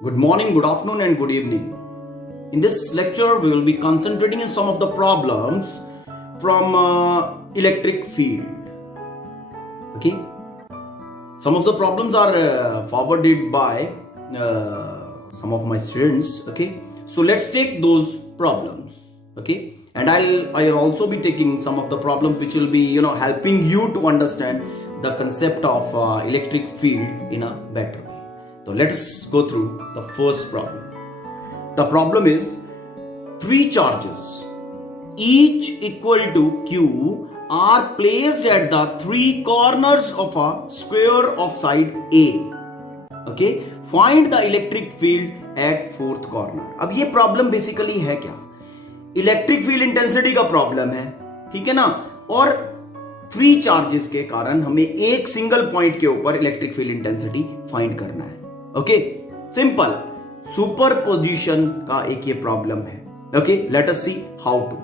Good morning, good afternoon, and good evening. In this lecture, we will be concentrating on some of the problems from electric field. Okay, some of the problems are forwarded by some of my students. Okay, so let's take those problems. Okay, and I'll also be taking some of the problems which will be helping you to understand the concept of electric field in a better way. So let's go through the first problem. The problem is three charges, each equal to Q, are placed at the three corners of a square of side A. Okay, find the electric field at fourth corner. अब ये problem basically है क्या? Electric field intensity का problem है, ठीक है ना, और थ्री चार्जेस के कारण हमें एक सिंगल पॉइंट के ऊपर इलेक्ट्रिक फील्ड इंटेंसिटी फाइंड करना है. ओके, सिंपल सुपरपोजिशन का एक ये प्रॉब्लम है. Okay, let us see how to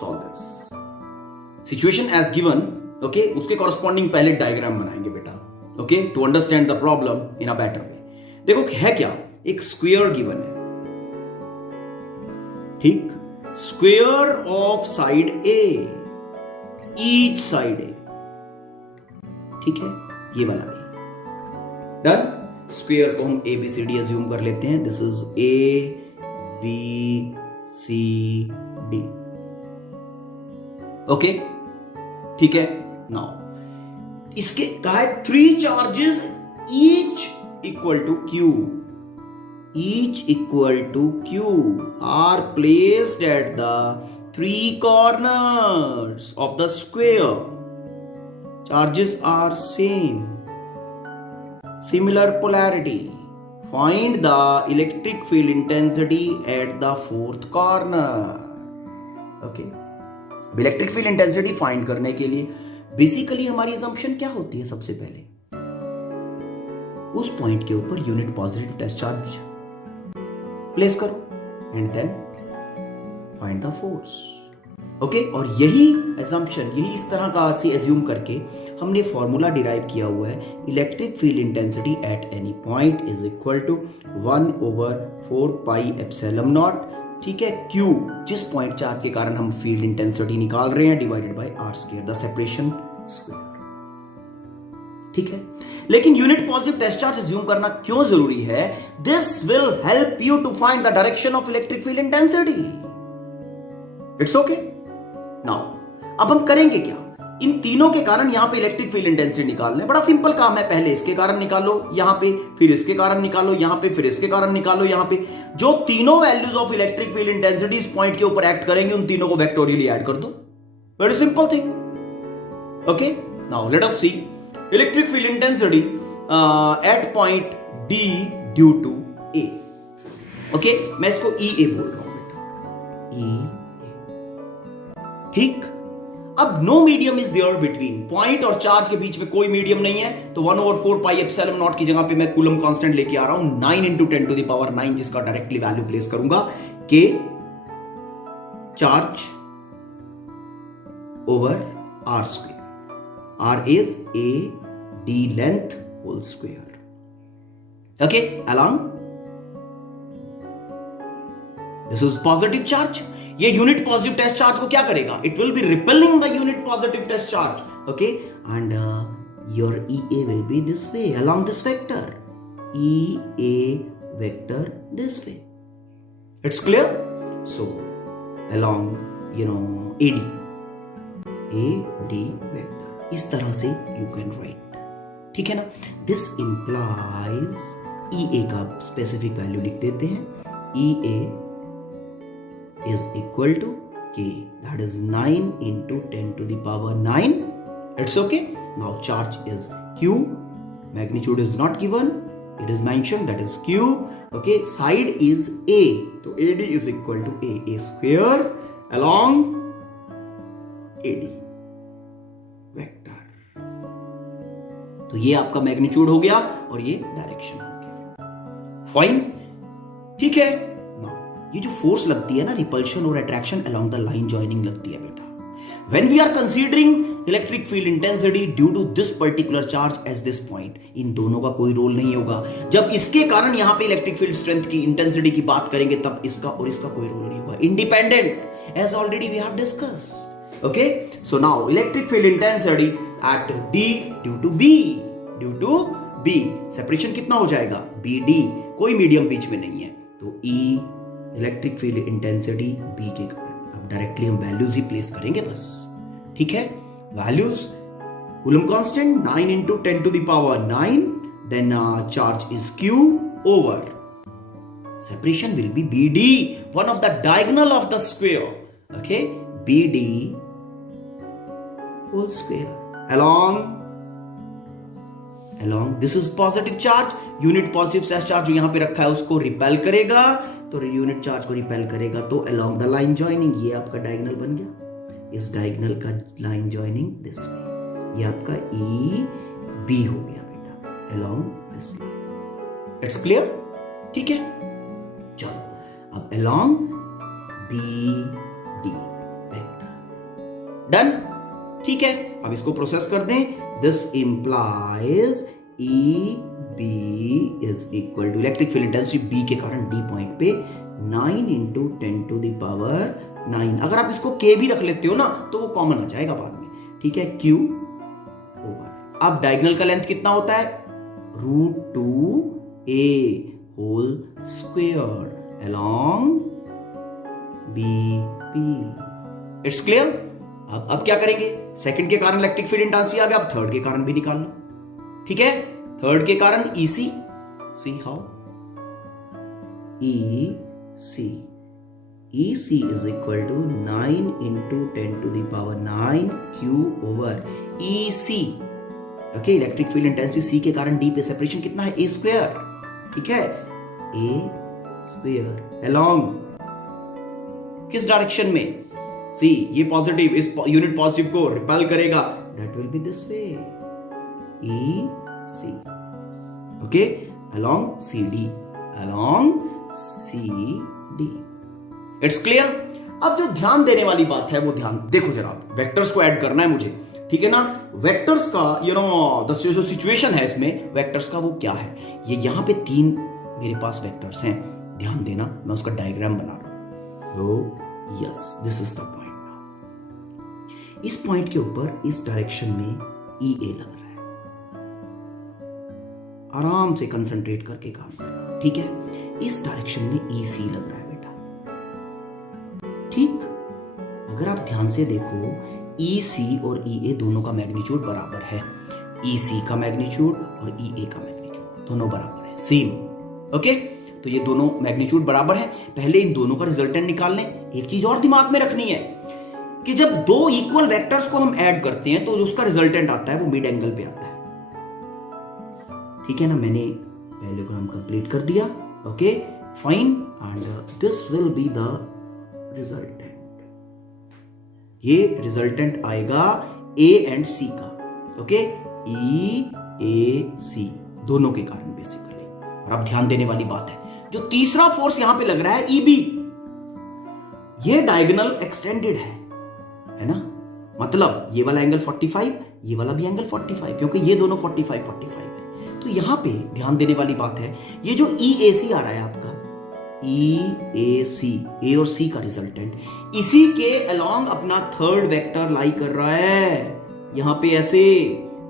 solve this situation as given. Okay, उसके कॉरस्पॉन्डिंग पहले डायग्राम बनाएंगे बेटा. Okay, to understand the problem in a better way. देखो है क्या, एक स्क्वायर गिवन है, ठीक, square of side A, each side A, ठीक है, ये वाला ए. डन. स्क्वायर को हम A B C D assume कर लेते हैं. This is A B C D. Okay, ठीक है. नाउ इसके कहा है three charges each equal to Q, each equal to Q are placed at the three corners of the square. Charges are same, similar polarity. Find the electric field intensity at the fourth corner. Okay, electric field intensity find करने के लिए basically हमारी assumption क्या होती है? सबसे पहले उस पॉइंट के ऊपर unit positive test charge place करो and then find the force. Okay, और यही एजम्पशन, यही इस तरह का से एज्यूम करके हमने फॉर्मूला डिराइव किया हुआ है. Electric field intensity at any point is equal to 1/4 pi epsilon naught, ठीक है, क्यू, जिस पॉइंट चार्ज के कारण हम फील्ड इंटेंसिटी निकाल रहे हैं, divided by R square, the separation square. ठीक है, लेकिन unit positive test charge assume करना क्यों जरूरी है? This will help you to find the direction of electric field intensity. It's okay. Now अब हम करेंगे क्या? इन तीनों के कारण यहां पे इलेक्ट्रिक फील्ड इंटेंसिटी निकालना है. बड़ा सिंपल काम है. पहले इसके कारण निकालो यहां पे, फिर इसके कारण निकालो यहां पे, फिर इसके कारण निकालो यहां पे. जो तीनों values of electric field intensity इस पॉइंट के ऊपर एक्ट करेंगे, उन तीनों को वेक्टोरियली ऐड कर दो. Very simple thing. Okay, now let us see electric field intensity at point D due to A. Okay, मैं इसको EA बोल रहा हूं बेटा, EA. ठीक, अब no medium is there between, point और चार्ज के बीच में कोई मीडियम नहीं है, तो 1/4 पाई एप्सिलॉन नॉट की जगह पे मैं कूलम कांस्टेंट लेके आ रहा हूं 9 × 10⁹ जिसका डायरेक्टली वैल्यू प्लेस करूंगा के charge over R square. R is A D length whole square. Okay, along. This is positive charge. ये यूनिट पॉजिटिव टेस्ट चार्ज को क्या करेगा? It will be repelling the unit positive test charge. Okay, and your EA will be this way along this vector. EA vector this way. It's clear? So along AD vector. इस तरह से you can write. ठीक है ना. This implies EA का specific value लिख देते हैं. EA is equal to K, that is 9 × 10⁹. It's okay. Now charge is Q, magnitude is not given, it is mentioned, that is Q. Okay, side is A, तो AD is equal to A square along AD vector. तो ये आपका magnitude हो गया और ये direction हो गया. फाइन, ठीक है. नाउ ये जो फोर्स लगती है ना, रिपल्शन और attraction along the line joining लगती है बेटा, when we are considering electric field intensity due to this particular charge as this point. इन दोनों का कोई रोल नहीं होगा। जब इसके कारण यहां पे इलेक्ट्रिक फील्ड स्ट्रेंथ की इंटेंसिटी की बात करेंगे तब इसका और इसका कोई रोल नहीं होगा। Independent as already we have discussed. Okay, so now electric field intensity at D due to B separation कितना हो जाएगा, बी डी, कोई मीडियम बीच में नहीं है, तो E electric field intensity B के कारण। अब डायरेक्टली हम वैल्यूज ही प्लेस करेंगे बस, ठीक है। Values coulomb constant 9 into 10 to the power 9, then charge is q over separation will be bd, one of the diagonal of the square, okay, bd whole square along this is positive charge, unit positive charge जो यहां पे रखा है उसको repel करेगा, तो unit charge को repel करेगा तो अलोंग द लाइन जॉइनिंग, ये आपका डायगोनल बन गया। इस डायगोनल का लाइन जॉइनिंग दिस वे, ये आपका ई बी हो गया बेटा, along this line. It's clear, ठीक है। चलो अब along B D vector done, ठीक है। अब इसको प्रोसेस कर दें। This implies E B is equal to electric field intensity B के कारण डी पॉइंट पे 9 into 10 to the power 9। अगर आप इसको के भी रख लेते हो ना तो वो कॉमन आ जाएगा बाद में, ठीक है, क्यू ओवर। अब डायगोनल का लेंथ कितना होता है, √2a whole square along B P. It's clear. अब क्या करेंगे, सेकंड के कारण इलेक्ट्रिक फील्ड इंटेंसिटी आ गया, अब थर्ड के कारण भी निकालना, ठीक है। थर्ड के कारण EC, see how, EC is equal to 9 into 10 to the power 9 Q over EC। Okay, electric field intensity C के कारण D पे सेपरेशन कितना है, A स्क्वायर, ठीक है, A स्क्वायर अलोंग किस डायरेक्शन में, C, ये पॉजिटिव, इस यूनिट पॉजिटिव को रिपेल करेगा, that will be this way, EC, okay, along CD, along CD। It's clear. अब जो ध्यान देने वाली बात है वो ध्यान देखो जरा, वेक्टर्स को ऐड करना है मुझे, ठीक है ना। वेक्टर्स का जो सिचुएशन है इसमें वेक्टर्स का वो क्या है, ये यहां पे 3 मेरे पास वेक्टर्स हैं, ध्यान देना, मैं उसका डायग्राम बना रहा हूं। Yes, this is the point now. इस पॉइंट के ऊपर इस डायरेक्शन में EA लग रहा है, आराम से कंसंट्रेट करके काम करना, ठीक है। इस डायरेक्शन में EC लग रहा है बेटा, ठीक। अगर आप ध्यान से देखो EC और EA दोनों का मैग्नीट्यूड बराबर है, EC का मैग्नीट्यूड और EA का मैग्नीट्यूड दोनों बराबर है, सेम, ओके। तो ये दोनों मैग्नीट्यूड बराबर है। पहले इन दोनों का रिजल्टेंट निकाल लें। एक चीज और दिमाग में रखनी है कि जब दो इक्वल वेक्टर्स को हम ऐड करते हैं तो जो उसका रिजल्टेंट आता है वो मिड एंगल पे आता है, ठीक है ना। मैंने पैरेललोग्राम कंप्लीट कर दिया, okay fine, and this will be the resultant. ये रिजल्टेंट आएगा A एंड C का, ओके, EAC दोनों के कारण बेसिकली। और अब ध्यान देने वाली बात है, जो तीसरा फोर्स यहां पे लग रहा है EB, ये डायगोनल एक्सटेंडेड है ना, मतलब ये वाला एंगल 45, ये वाला भी एंगल 45, क्योंकि ये दोनों 45 है। तो यहां पे ध्यान देने वाली बात है, ये जो EAC आ रहा है आपका, EAC, A और C का रिजल्टेंट, इसी के अलोंग अपना थर्ड वेक्टर लाई कर रहा है यहां पे ऐसे,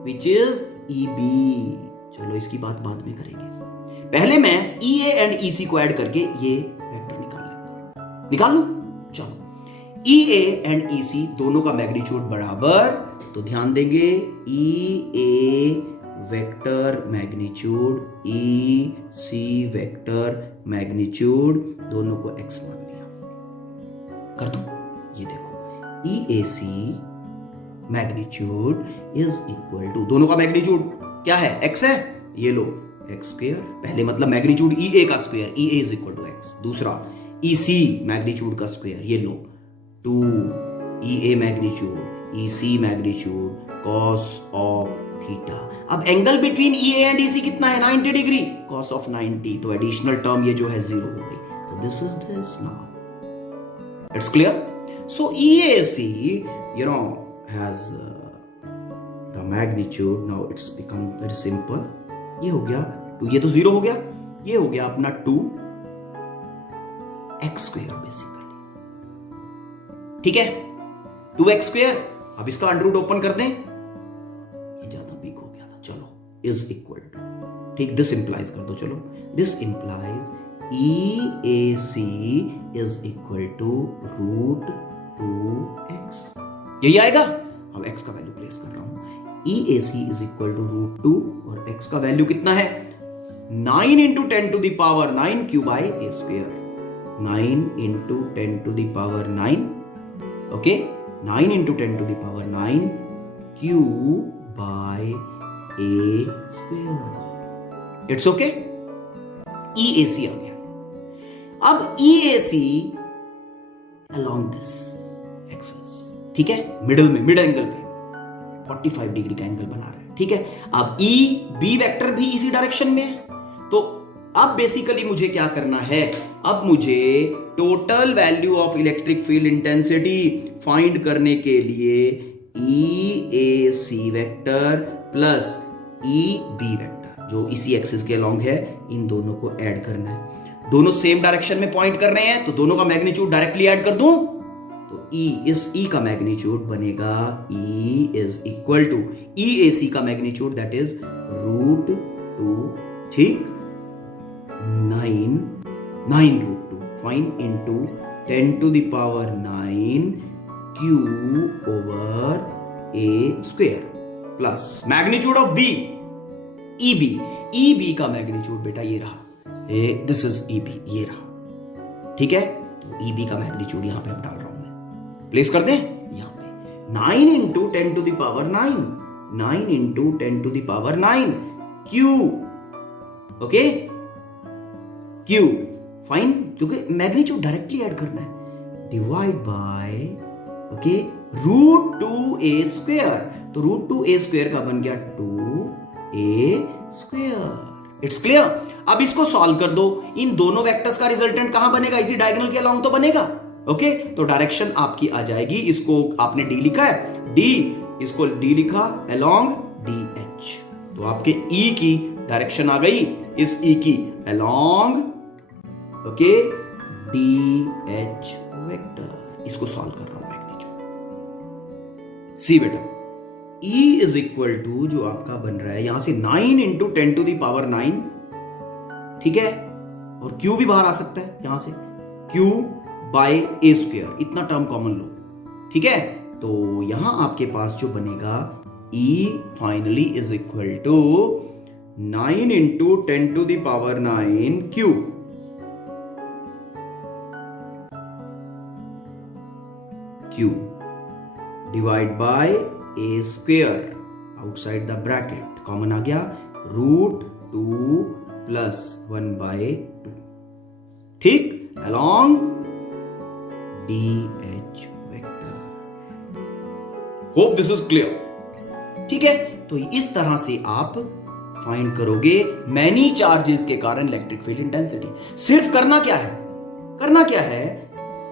विच इज EB। चलो इसकी बात बाद में करेंगे, पहले मैं EA एंड EC को ऐड करके ये वेक्टर निकाल लेता हूं। निकाल लूं, चलो। EA एंड EC दोनों का मैग्नीट्यूड बराबर, तो ध्यान देंगे EA vector magnitude, EC vector magnitude, दोनों को x मान लिया। कर दूं, ये देखो EAC magnitude is equal to, दोनों का मैग्नीट्यूड क्या है, x है, ये लो x स्क्वायर, पहले मतलब मैग्नीट्यूड EA का square, EA is equal to x। दूसरा EC मैग्नीट्यूड का स्क्वायर, ये लो 2 EA magnitude EC magnitude cos of theta. अब angle between EA and EC कितना है, 90 डिग्री, cos ऑफ 90, तो एडिशनल टर्म ये जो है 0 हो गई, तो this is this now. It's clear. So EAC has the magnitude, now it's become very simple, ये हो गया 2, ये तो 0 हो गया, ये हो गया अपना 2x² बेसिकली, ठीक है, 2x²। अब इसका अंडररूट ओपन कर दें, ये ज्यादा बिग हो गया था, चलो, इज इक्वल टू, ठीक, दिस इंप्लाइज कर दो, चलो, this implies EAC is equal to √2x, यही आएगा। अब x का वैल्यू प्लेस कर रहा हूं, EAC इज इक्वल टू √2 और x का वैल्यू कितना है 9 × 10⁹ Q/A², 9 × 10⁹, okay, 9 × 10⁹ Q/A², it's okay. EAC आ गया। अब EAC along this axis, ठीक है, मिडल में, मिड एंगल पे 45 डिग्री का एंगल बना रहे हैं, ठीक है। अब B वेक्टर भी इसी डायरेक्शन में है, तो अब बेसिकली मुझे क्या करना है, अब मुझे total value of electric field intensity find करने के लिए EAC vector plus EB vector जो इसी एक्सिस के अलोंग है, इन दोनों को ऐड करना है। दोनों सेम डायरेक्शन में पॉइंट कर रहे हैं, तो दोनों का मैग्नीट्यूड डायरेक्टली ऐड कर दूं, तो इस E का मैग्नीट्यूड बनेगा E is equal to EAC का मैग्नीट्यूड दैट इज √2, ठीक, 9 √2 fine into 10⁹ Q/A² plus magnitude of B EB का मैग्नीट्यूड बेटा ये रहा, दिस इज EB, ये रहा, ठीक है। तो EB का मैग्नीट्यूड यहां पे अब डाल रहा हूं मैं, प्लेस कर दें यहां पे 9 × 10⁹, 9 × 10⁹ Q, ओके, Q फाइन, क्योंकि मैग्नीट्यूड डायरेक्टली ऐड करना है, डिवाइड बाय, ओके, √2A², तो √2A² का बन गया 2A², इट्स क्लियर। अब इसको सॉल्व कर दो, इन दोनों वेक्टर्स का रिजल्टेंट कहां बनेगा, इसी डायगोनल के अलोंग तो बनेगा, ओके। तो डायरेक्शन आपकी आ जाएगी, इसको आपने D लिखा है, D, इसको D लिखा अलोंग DH, तो आपके E की डायरेक्शन आ गई इस E की अलोंग, ओके, DH वेक्टर। इसको सॉल्व कर रहा हूं मैग्नीट्यूड, सी बेटा, E इज इक्वल टू जो आपका बन रहा है यहां से 9 × 10⁹, ठीक है, और Q भी बाहर आ सकता है यहां से, Q/A², इतना टर्म कॉमन लो, ठीक है। तो यहां आपके पास जो बनेगा E finally is equal to 9 × 10⁹ Q divide by A², outside the bracket common आ गया, √2 प्लस 1/2, ठीक, along DH vector. Hope this is clear, ठीक है। तो इस तरह से आप फाइंड करोगे मैनी चार्जेस के कारण इलेक्ट्रिक फील्ड इंटेंसिटी। सिर्फ करना क्या है,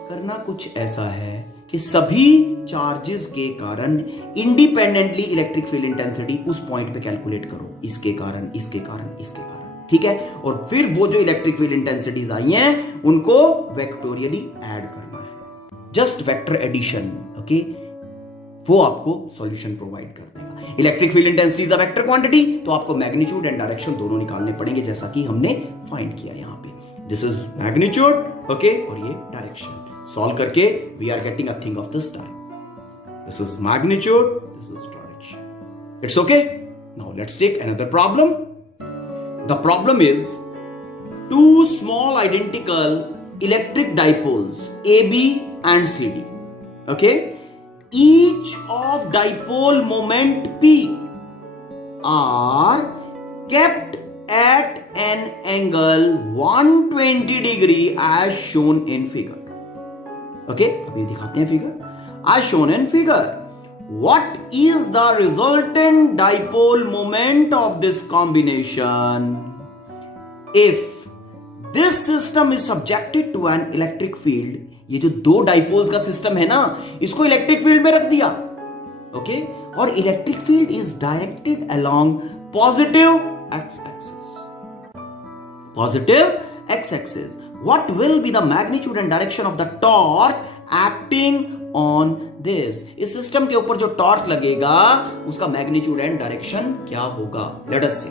करना कुछ ऐसा है कि सभी चार्जेस के कारण इंडिपेंडेंटली इलेक्ट्रिक फील्ड इंटेंसिटी उस पॉइंट पे कैलकुलेट करो, इसके कारण, इसके कारण, इसके कारण, ठीक है। और फिर वो जो इलेक्ट्रिक फील्ड इंटेंसिटीज आई हैं उनको वेक्टोरियली ऐड करना है, जस्ट वेक्टर एडिशन, ओके, वो आपको सॉल्यूशन प्रोवाइड कर देगा। Electric field intensity is a vector quantity, तो आपको मैग्नीट्यूड एंड डायरेक्शन दोनों निकालने पड़ेंगे, जैसा कि हमने फाइंड किया यहां पे। दिस इज मैग्नीट्यूड, ओके, और ये डायरेक्शन। सॉल्व करके we are getting a thing of this type, this is magnitude, this is direction, it's okay. Now let's take another problem. The problem is two small identical electric dipoles AB and CD, okay, each of dipole moment P are kept at an angle 120 degree as shown in figure, okay, अभी दिखाते हैं figure, as shown in figure. What is the resultant dipole moment of this combination if this system is subjected to an electric field? ये जो दो dipoles का system है ना, इसको इलेक्ट्रिक फील्ड में रख दिया, ओके, और electric field is directed along positive x axis. Positive x axis, what will be the magnitude and direction of the torque acting on this? इस सिस्टम के ऊपर जो टॉर्क लगेगा उसका मैग्नीट्यूड एंड डायरेक्शन क्या होगा? Let us see.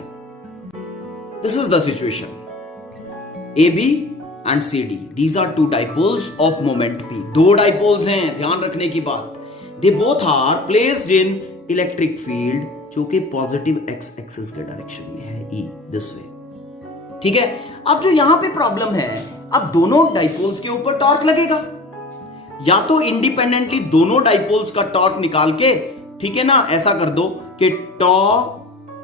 This is the situation, AB and CD, these are two dipoles of moment P. दो dipoles हैं, ध्यान रखने की बात। They both are placed in electric field जो कि पॉजिटिव एक्स एक्सिस के डायरेक्शन में है, E, this way। ठीक है, अब जो यहां पे प्रॉब्लम है, अब दोनों डाइपोल्स के ऊपर टॉर्क लगेगा, या तो इंडिपेंडेंटली दोनों डाइपोल्स का टॉर्क निकाल के, ठीक है ना, ऐसा कर दो कि tau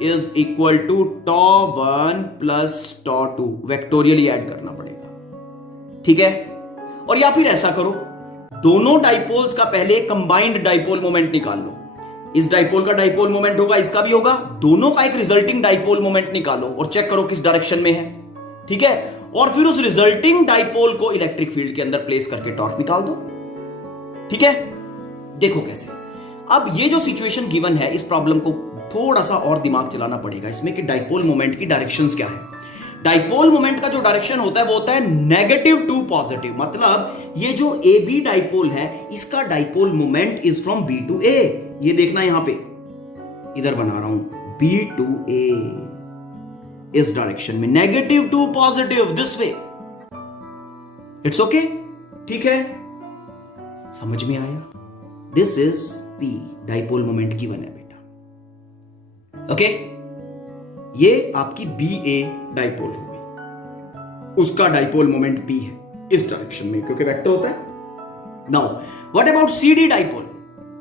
is equal to tau 1 plus tau 2, vectorially add करना पड़ेगा, ठीक है। और या फिर ऐसा करो, दोनों डाइपोल्स का पहले कंबाइंड डाइपोल मोमेंट निकाल लो। इस डाइपोल का डाइपोल मोमेंट होगा, इसका भी होगा, दोनों का एक रिजल्टिंग डाइपोल मोमेंट निकालो और चेक करो किस डायरेक्शन में है, ठीक है। और फिर उस रिजल्टिंग डाइपोल को इलेक्ट्रिक फील्ड के अंदर प्लेस करके टॉर्क निकाल दो, ठीक है। देखो कैसे। अब ये जो सिचुएशन गिवन है, इस प्रॉब्लम को थोड़ा सा और दिमाग चलाना पड़ेगा इसमें कि डाइपोल मोमेंट की डायरेक्शंस क्या है। डाइपोल मोमेंट का जो डायरेक्शन होता है वो होता है नेगेटिव टू पॉजिटिव, मतलब ये जो ए बी डाइपोल है इसका dipole moment is from B to A. ये देखना यहां पे, इधर बना रहा हूं, बी टू ए, इस डायरेक्शन में, negative to positive, this way. It's okay, ठीक है, समझ में आया? This is P, dipole moment given है बेटा, ओके। ये आपकी बी ए डाइपोल हो गई, उसका डाइपोल मोमेंट पी है इस डायरेक्शन में, क्योंकि वेक्टर होता है। Now what about C D dipole?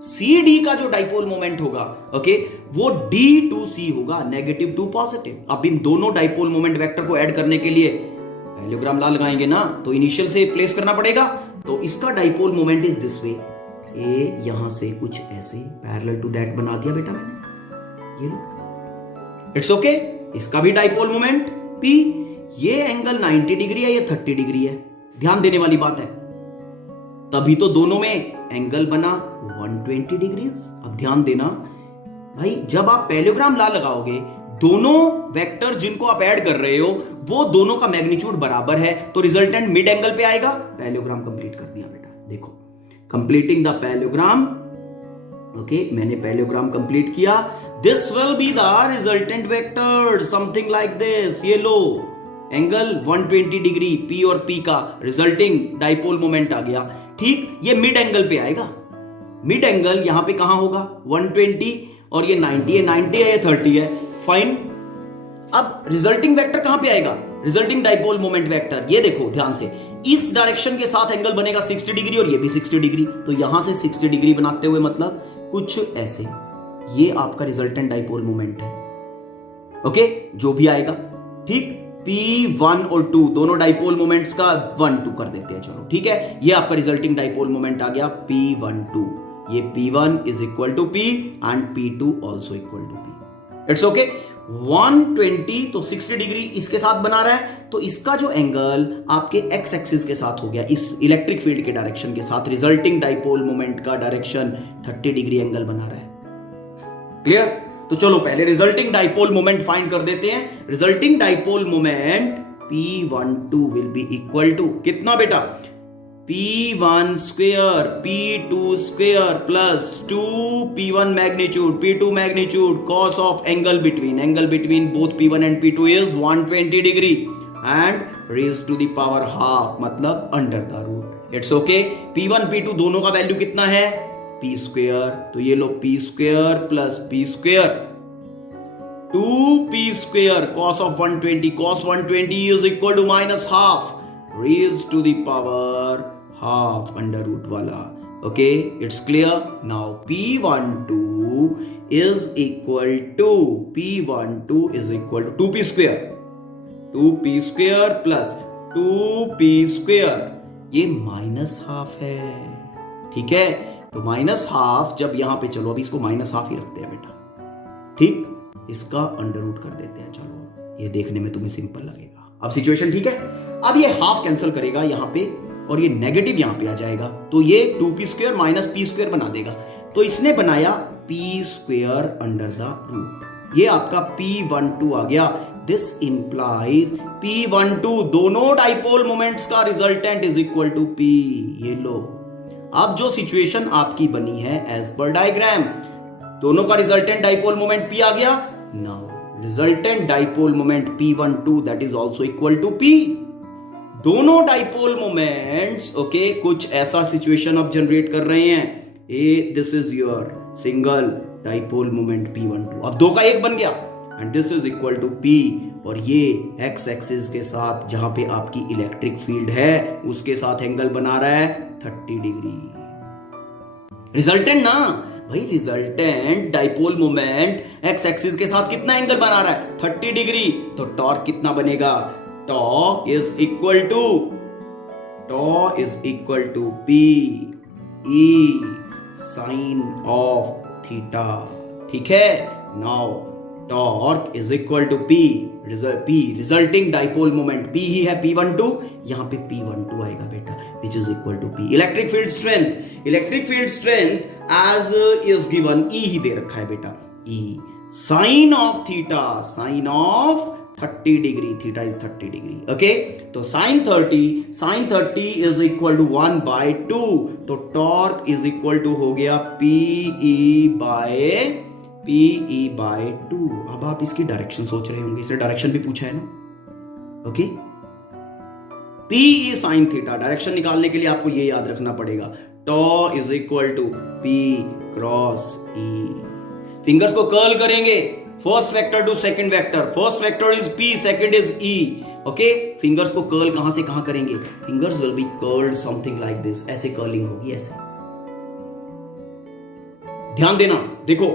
C D का जो डाइपोल मोमेंट होगा, ओके, वो डी टू सी होगा, नेगेटिव टू पॉजिटिव। अब इन दोनों डाइपोल मोमेंट वेक्टर को ऐड करने के लिए पैरेललोग्राम ला लगाएंगे ना, तो इनिशियल से प्लेस करना पड़ेगा। तो इसका dipole moment is this way, A यहां से कुछ ऐसे पैरेलल टू दैट बना दिया बेटा मैंने, ये लो, इट्स ओके। इसका भी डाइपोल मोमेंट P, ये एंगल 90 डिग्री है, ये 30 डिग्री है, ध्यान देने वाली बात है, तभी तो दोनों में एंगल बना 120 डिग्रीज। अब ध्यान देना भाई, जब आप पैरेललोग्राम ला लगाओगे, दोनों वेक्टर्स जिनको आप ऐड कर रहे हो वो दोनों का मैग्नीट्यूड बराबर है, तो रिजल्टेंट मिड एंगल पे आएगा। पैरेललोग्राम कंप्लीट कर दिया बेटा, देखो, कंप्लीटिंग द पैरेललोग्राम, ओके, मैंने पैरेललोग्राम कंप्लीट किया। This will be the resultant vector, something like this. ये लो, एंगल 120 डिग्री P और P का रिजल्टिंग डाइपोल मोमेंट आ गया, ठीक। ये मिड एंगल पे आएगा, मिड एंगल यहां पे कहां होगा? 120, और ये 90 है, 90 है, ये 30 है, फाइन। अब रिजल्टिंग वेक्टर कहां पे आएगा? रिजल्टिंग डाइपोल मोमेंट वेक्टर, ये देखो ध्यान से, इस डायरेक्शन के साथ एंगल बनेगा 60 डिग्री और ये भी 60 डिग्री, तो यहां से 60 डिग्री बनाते हुए मतलब कुछ ऐसे, ये आपका रिजल्टेंट डाइपोल मोमेंट है, ओके, जो भी आएगा, ठीक। P1 और 2 दोनों डाइपोल मोमेंट्स का 1 2 कर देते हैं, चलो ठीक है। ये आपका रिजल्टिंग डाइपोल मोमेंट आ गया P1 2, ये P1 is equal to P and P2 also equal to P, it's okay. 120 तो 60 डिग्री इसके साथ बना रहा है, तो इसका जो एंगल आपके एक्स एक्सिस के साथ हो गया, इस इलेक्ट्रिक फील्ड के डायरेक्शन के साथ, रिजल्टिंग डाइपोल मोमेंट का डायरेक्शन 30 डिग्री एंगल बना रहा है, क्लियर? तो चलो पहले रिजल्टिंग डाइपोल मोमेंट फाइंड कर देते हैं। Resulting dipole moment P12 will be equal to कितना बेटा? P1 square P2 square plus 2P1 magnitude P2 magnitude cos of angle between both P1 and P2 is 120 degree and raise to the power half, मतलब under the root, it's okay. P1 P2 दोनों का value कितना है? P square, तो ये लो P square plus P square 2P square cos of 120, cos 120 is equal to minus half, raise to the power half under root वाला, okay, it's clear. Now P12 is equal to 2P square, 2P square plus 2P square, ये minus half है, ठीक है। तो minus half, जब यहां पे, चलो अभी इसको माइनस हाफ ही रखते हैं बेटा, ठीक, इसका अंडर रूट कर देते हैं, चलो ये देखने में तुम्हें सिंपल लगेगा। अब सिचुएशन ठीक है। अब ये हाफ कैंसिल करेगा यहां पे और ये नेगेटिव यहां पे आ जाएगा, तो ये 2P square minus P square बना देगा। तो इसने बनाया p square under the root, ये आपका P12 आ गया। दिस इंप्लाइज P12 दोनों डाइपोल मोमेंट्स का resultant is equal to P। ये लो, अब जो सिचुएशन आपकी बनी है एज पर डायग्राम, दोनों का रिजल्टेंट डाइपोल मोमेंट P आ गया। Now resultant dipole moment P12 that is also equal to P। दोनों डाइपोल मोमेंट्स ओके कुछ ऐसा सिचुएशन अब जनरेट कर रहे हैं। This is your single dipole moment P12, अब दो का एक बन गया, and this is equal to P, और ये एक्स एक्सिस के साथ जहां पे आपकी इलेक्ट्रिक फील्ड है उसके साथ एंगल बना रहा है 30 डिग्री। रिजल्टेंट ना भाई, resultant dipole moment x axis के साथ कितना एंगल बना रहा है 30 डिग्री, तो टॉर्क कितना बनेगा, torque is equal to P E sine of theta. ठीक है, now torque is equal to P resulting dipole moment P ही है P12, यहां पे P12 आएगा बेटा, which is equal to P। Electric field strength as is given, E ही दे रखा है बेटा, E sine of theta, sine of 30 degree, theta is 30 degree. Okay, तो साइन 30 इज इक्वल टू 1/2, तो टॉर्क इज इक्वल टू हो गया PE bye 2। अब आप इसकी डायरेक्शन सोच रहे होंगे, इसने डायरेक्शन भी पूछा है ना। Okay, PE sine theta, direction निकालने के लिए आपको ये याद रखना पड़ेगा, tau is equal to P cross E। Fingers को कर्ल करेंगे, first vector to second vector, first vector is P, second is E। Okay, fingers को कर्ल कहां से कहां करेंगे, fingers will be curled something like this, ऐसे curling होगी, ऐसे। ध्यान देना, देखो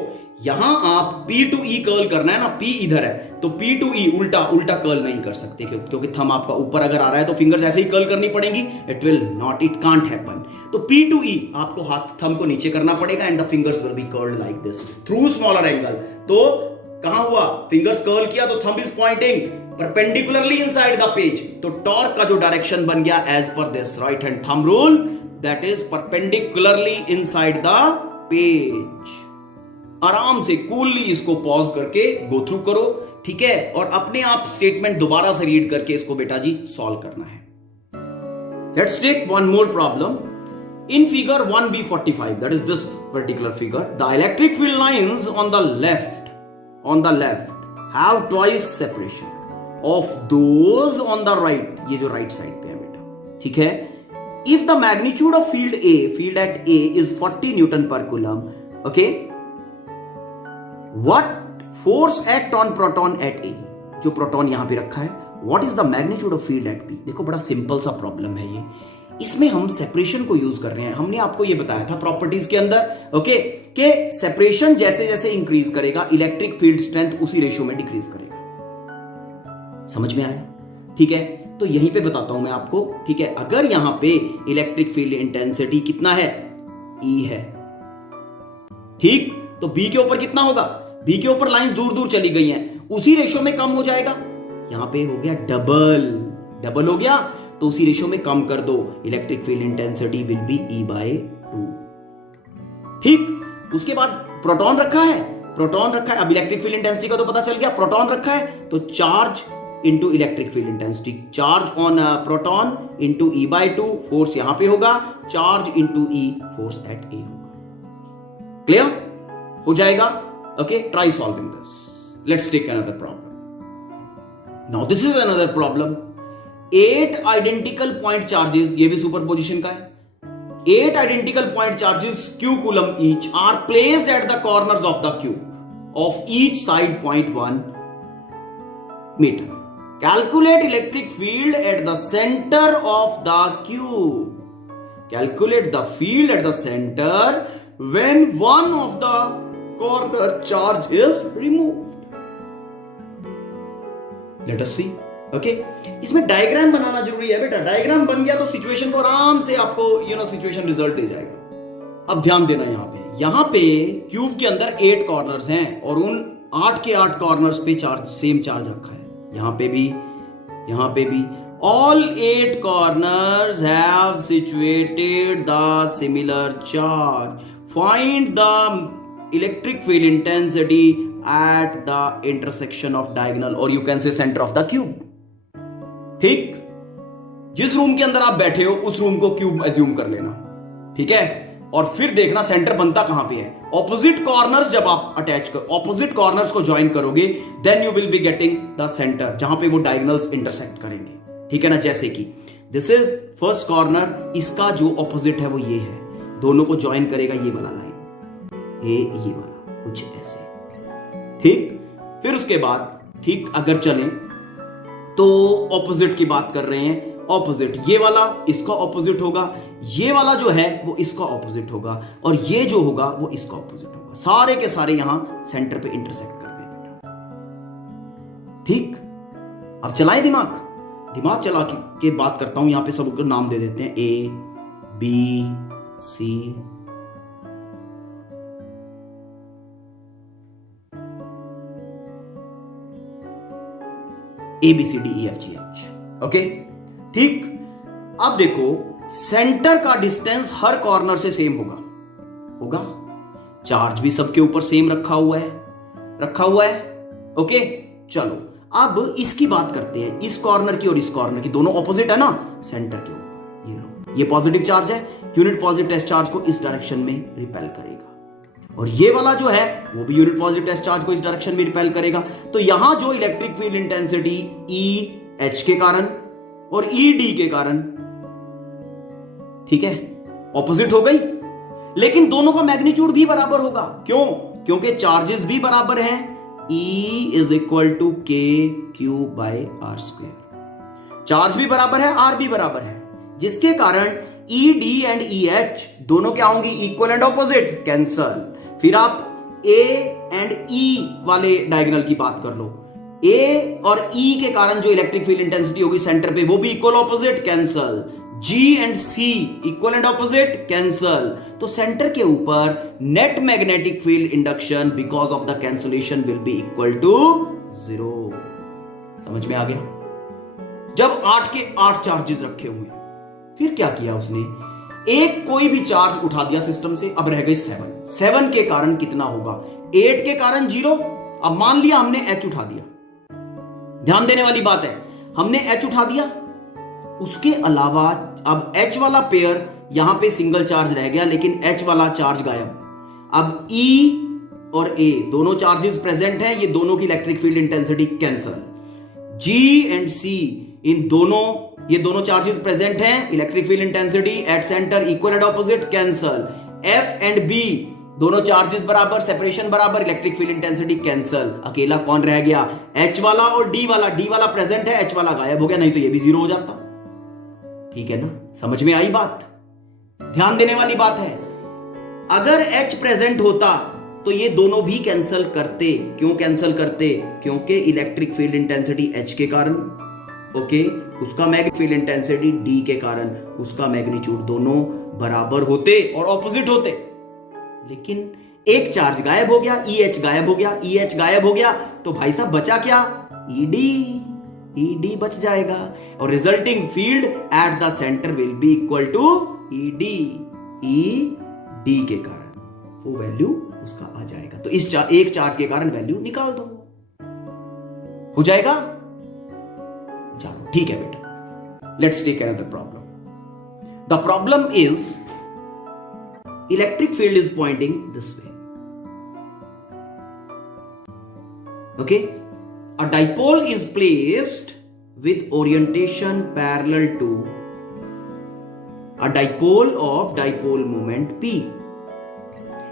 यहां आप P टू E कर्ल करना है ना, P इधर है तो P टू E उल्टा कर्ल नहीं कर सकते, क्योंकि थंब आपका ऊपर अगर आ रहा है तो फिंगर्स ऐसे ही कर्ल करनी पड़ेगी, इट कांट हैपन। तो P टू E आपको हाथ थंब को नीचे करना पड़ेगा, and the fingers will be curled like this through smaller angle. तो कहां हुआ, फिंगर्स कर्ल किया तो thumb is pointing perpendicularly inside the page, तो टॉर्क का जो डायरेक्शन बन गया एज पर this right hand thumb rule, that is perpendicularly inside the page. आराम से कूलली इसको पॉज करके गो थ्रू करो, ठीक है, और अपने आप स्टेटमेंट दोबारा से रीड करके इसको बेटा जी सॉल्व करना है। Let's take one more problem. In figure 1b45, that is this particular figure, the electric field lines on the left have twice separation of those on the right, ये जो right side पे है बेटा, ठीक है। If the magnitude of field at A is 40 Newton per coulomb, okay, what force act on proton at A, जो proton यहां पे रखा है, what is the magnitude of field at B। देखो बड़ा सिंपल सा प्रॉब्लम है ये, इसमें हम सेपरेशन को यूज कर रहे हैं। हमने आपको ये बताया था प्रॉपर्टीज के अंदर, ओके, कि सेपरेशन जैसे जैसे इंक्रीज करेगा इलेक्ट्रिक फील्ड स्ट्रेंथ उसी रेशियो में डिक्रीज करेगा। समझ में आया, ठीक है। तो यहीं पे बताता हूं मैं आपको, ठीक है। अगर यहां पे इलेक्ट्रिक फील्ड इंटेंसिटी कितना है, E है, ठीक, तो B के ऊपर कितना होगा, B के ऊपर लाइंस दूर दूर चली गई हैं, उसी रेशियो में कम हो जाएगा। यहां पे हो गया डबल हो गया, तो उसी रेशियो में कम कर दो, electric field intensity will be E/2। ठीक, उसके बाद प्रोटॉन रखा है, अब इलेक्ट्रिक फील्ड इंटेंसिटी का तो पता चल गया, प्रोटॉन रखा है तो charge into electric field intensity, charge on proton into E/2, force यहां पे होगा, charge into E, force at A होगा। क्लियर हो जाएगा, okay. Try solving this, let's take another problem. Now this is another problem. 8 identical point charges, ये भी superposition का है, 8 identical point charges Q coulomb each are placed at the corners of the cube of each side 0.1 metre. Calculate electric field at the centre of the cube. Calculate the field at the centre when one of the corner charge is removed. Let us see, okay. इसमें diagram बनाना जरूरी है बेटा, diagram बन गया तो situation को आराम से आपको सिचुएशन रिजल्ट दे जाएगा। अब ध्यान देना, यहां पे क्यूब के अंदर 8 कॉर्नर्स हैं और उन 8 के 8 कॉर्नर्स पे सेम चार्ज रखा है, यहां पे भी all 8 corners have situated the similar charge find the electric field intensity at the intersection of diagonal और you can say centre of the cube. ठीक, जिस रूम के अंदर आप बैठे हो उस रूम को क्यूब एज्यूम कर लेना, ठीक है, और फिर देखना सेंटर बनता कहां पे है। ऑपोजिट कॉर्नर्स जब आप अटैच कर, ऑपोजिट कॉर्नर्स को ज्वाइन करोगे, then you will be getting the centre जहां पे वो डायगोनल्स इंटरसेक्ट करेंगे, ठीक है ना। जैसे कि दिस इज फर्स्ट कॉर्नर, इसका जो ऑपोजिट है वो ये है, दोनों को ज्वाइन करेगा ये वाला लाइन, ये वाला कुछ ऐसे, ठीक। फिर उसके बाद ठीक अगर चलें तो ऑपोजिट की बात कर रहे हैं, ऑपोजिट ये वाला इसका ऑपोजिट होगा, ये वाला जो है वो इसका ऑपोजिट होगा, और ये जो होगा वो इसका ऑपोजिट होगा। सारे के सारे यहां सेंटर पे इंटरसेक्ट कर गए बेटा, ठीक। अब चलाएं दिमाग चला के बात करता हूं, यहां पे सबको नाम दे देते हैं, A B C, ABCDEFGH, okay, ठीक। अब देखो सेंटर का डिस्टेंस हर कॉर्नर से सेम होगा, चार्ज भी सबके ऊपर सेम रखा हुआ है, ओके। चलो अब इसकी बात करते हैं, इस कॉर्नर की और इस कॉर्नर की, दोनों ऑपोजिट है ना, सेंटर के ऊपर ये लो, ये पॉजिटिव चार्ज है, यूनिट पॉजिटिव टेस्ट चार्ज को इस डायरेक्शन में रिपेल करेगा, और ये वाला जो है वो भी यूनिट पॉजिटिव टेस्ट चार्ज को इस डायरेक्शन में रिपेल करेगा। तो यहां जो इलेक्ट्रिक फील्ड इंटेंसिटी EH के कारण और ED के कारण, ठीक है, ऑपोजिट हो गई, लेकिन दोनों का मैग्नीट्यूड भी बराबर होगा। क्यों? क्योंकि चार्जेस भी बराबर हैं, E is equal to KQ/R²। Charge भी बराबर है, R भी बराबर है, जिसके कारण ED एंड EH दोनों क्या होंगी, इक्वल एंड ऑपोजिट, कैंसल। फिर आप A एंड E वाले डायगोनल की बात कर लो, A और E के कारण जो इलेक्ट्रिक फील्ड इंटेंसिटी होगी सेंटर पे वो भी equal opposite, cancel. G and C equal and opposite, cancel. तो सेंटर के ऊपर net magnetic field induction because of the cancellation will be equal to 0। समझ में आ गया? जब 8 के 8 चार्जेस रखे हुए, फिर क्या किया उसने, एक कोई भी चार्ज उठा दिया सिस्टम से, अब रह गई 7 के कारण कितना होगा, 8 के कारण 0। अब मान लिया हमने H उठा दिया, ध्यान देने वाली बात है, हमने H उठा दिया, उसके अलावा अब H वाला पेयर यहां पे सिंगल चार्ज रह गया, लेकिन H वाला चार्ज गायब। अब E और A दोनों चार्जेस प्रेजेंट हैं, ये दोनों की electric field intensity cancel. G and C इन दोनों, ये दोनों चार्जेस प्रेजेंट हैं, electric field intensity at centre equal and opposite, cancel. F and B दोनों चार्जेस बराबर, सेपरेशन बराबर, इलेक्ट्रिक फील्ड इंटेंसिटी कैंसल। अकेला कौन रह गया, H वाला और D वाला। D वाला प्रेजेंट है, H वाला गायब हो गया, नहीं तो ये भी 0 हो जाता। ठीक है ना, समझ में आई बात? ध्यान देने वाली बात है, अगर H प्रेजेंट होता तो ये दोनों भी कैंसल करते। क्यों कैंसल करते? क्योंकि इलेक्ट्रिक फील्ड इंटेंसिटी H के कारण, ओके, उसका मैग्नेटिक फील्ड इंटेंसिटी D के कारण, उसका मैग्नीट्यूड दोनों बराबर होते और ऑपोजिट होते। लेकिन एक चार्ज गायब हो गया, EH गायब हो गया, EH गायब हो गया, तो भाई साहब बचा क्या, ED बच जाएगा, और resulting field at the centre will be equal to ED के कारण वो वैल्यू उसका आ जाएगा। तो इस एक चार्ज के कारण वैल्यू निकाल दो, हो जाएगा। चलो ठीक है बेटा, let's take another problem. The problem is electric field is pointing this way, okay. A dipole is placed with orientation parallel to a dipole of dipole moment P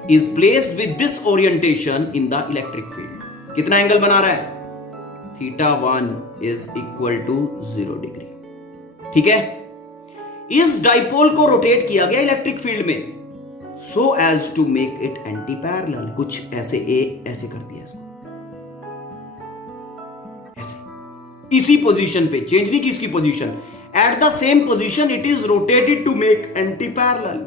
is placed with this orientation in the electric field. कितना angle बना रहा है? θ1 is equal to 0 degree. ठीक है, इस dipole को rotate किया गया इलेक्ट्रिक फील्ड में so as to make it anti parallel। कुछ ऐसे ऐसे कर दिया इसको, ऐसे इसी पोजीशन पे, चेंज नहीं की इसकी position, at the same position it is rotated to make anti parallel.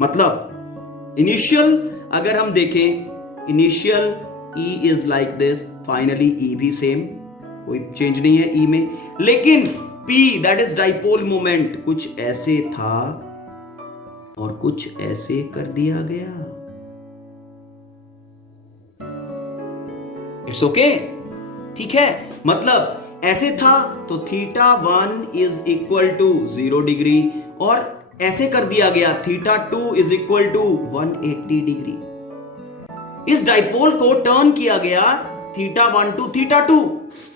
मतलब इनिशियल अगर हम देखें, initial E is like this, finally E भी सेम, कोई चेंज नहीं है E में, लेकिन P that is dipole moment कुछ ऐसे था और कुछ ऐसे कर दिया गया। इट्स ओके, ठीक है। मतलब ऐसे था तो θ1 इज इक्वल टू 0 डिग्री, और ऐसे कर दिया गया θ2 इज इक्वल टू 180 डिग्री। इस डाइपोल को टर्न किया गया θ1 to θ2।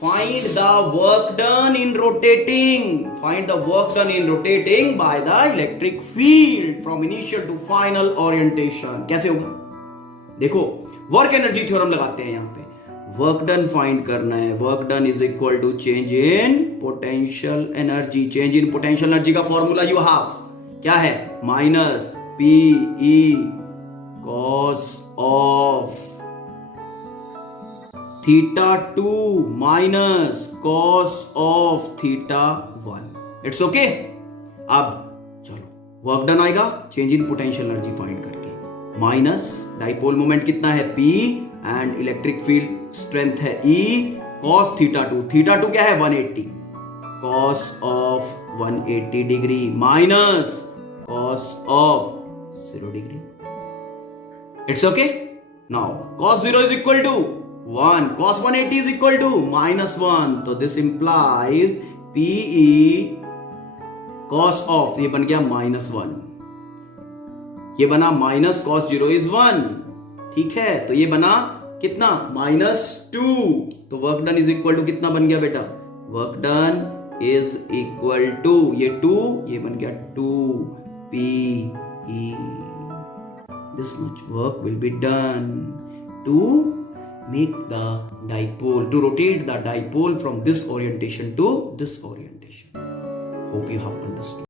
Find the work done in rotating, find the work done in rotating by the electric field from initial to final orientation. कैसे होगा? देखो, वर्क एनर्जी थ्योरम लगाते हैं यहां पे। वर्क डन फाइंड करना है। Work done is equal to change in potential energy. Change in potential energy का फॉर्मूला यू हैव, क्या है? Minus PE cos of θ2 minus cos of θ1। It's okay. अब चलो वर्क डन आएगा change in potential energy find करके। Minus dipole moment कितना है P, and electric field strength है E, cos θ2। θ2 क्या है? 180। cos of 180 degree minus cos of 0 degree. It's okay? Now cos 0 is equal to 1, cos 180 is equal to -1, तो this implies PE cos of, ये बन गया -1, ये बना माइनस cos 0 is 1, ठीक है। तो ये बना कितना? -2। तो work done is equal to कितना बन गया बेटा? Work done is equal to, ये 2, ये बन गया 2PE। This much work will be done to make the dipole, to rotate the dipole from this orientation to this orientation. Hope you have understood.